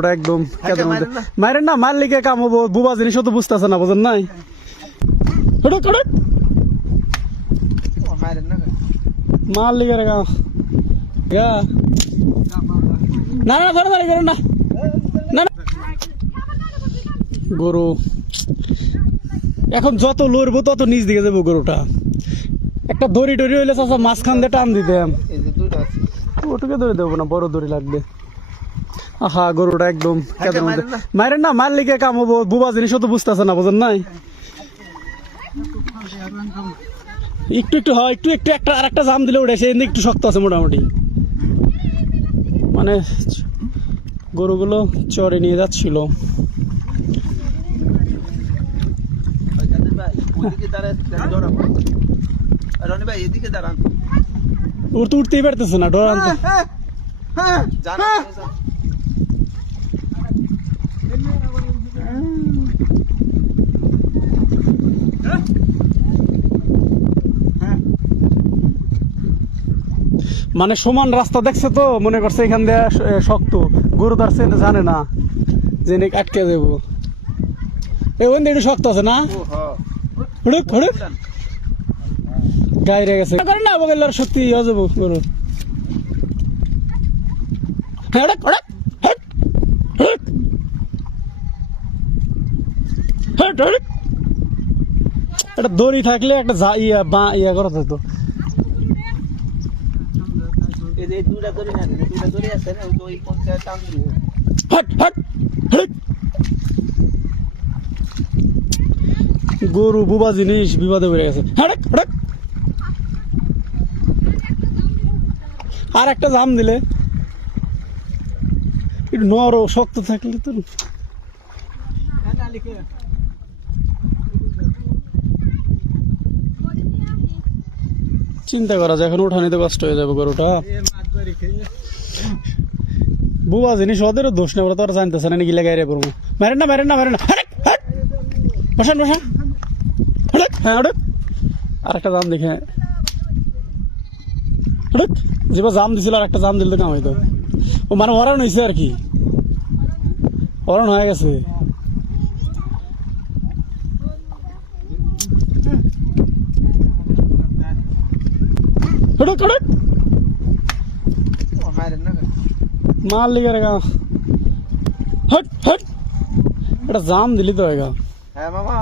ওটা একদম মারেন না, মারলে কে কাম হবো, বুবা জিনিস তো বুঝতেছে না, বুঝেন নাই? মারলি কে কাম না না ধরে ধরে না না গরু এখন যত লড়বো তত নিচ দিকে যাবো। গরুটা একটা দড়ি টড়ি হইলে চাচা মাঝখান দিয়ে টান দিতাম, ওটাকে ধরে দেবো না, বড় দড়ি লাগবে। আহা গরুটা একদম মারেন না, মারলে কে কাম হবো, বুবা জিনিস তো বুঝতেছে না, বুঝেন নাই? একটু একটু হয়, একটু একটু একটা আর একটা জাম দিলে উঠে, সে একটু শক্ত আছে মোটামুটি। মানে গরুগুলো চরে নিয়ে যাচ্ছিল। ওর তো উঠতেই পারতেছে না, ডর আনতে। মানে সমান রাস্তা দেখছে তো, মনে করছে এখান দিয়ে শক্ত, গরু তার জানে না যে আটকে যাবো। ওখান দিয়ে একটু শক্ত আছে না, হুড়ুক হুড়ুক গায়ে গেছে না, বগেলার সত্যি হয়ে যাবো গরু। একটা দড়ি থাকলে একটা ইয়া করা যেত। গরু বুবা জিনিস বিবাদে পড়ে গেছে। আর একটা জাম দিলে নরম শক্ত থাকলে তো চিন্তা করা যায়, এখন উঠানিতে কষ্ট হয়ে যাবে গরুটা। বুবা জিনিস ওদেরও দোষ না, ওরা তো আর জানতেছে না গিলা গাইরে পড়বো। মারেন না মারেন না মারেন না, বসান বসান। হ্যাঁ আর একটা জাম দেখে যেবা জাম দিছিল, আর একটা জাম দিল তো কাম হইতো। ও মানে হরণ হয়েছে আর কি, হরণ হয়ে গেছে। মারলি কে এটা জাম দিলি তো। হ্যাঁ মামা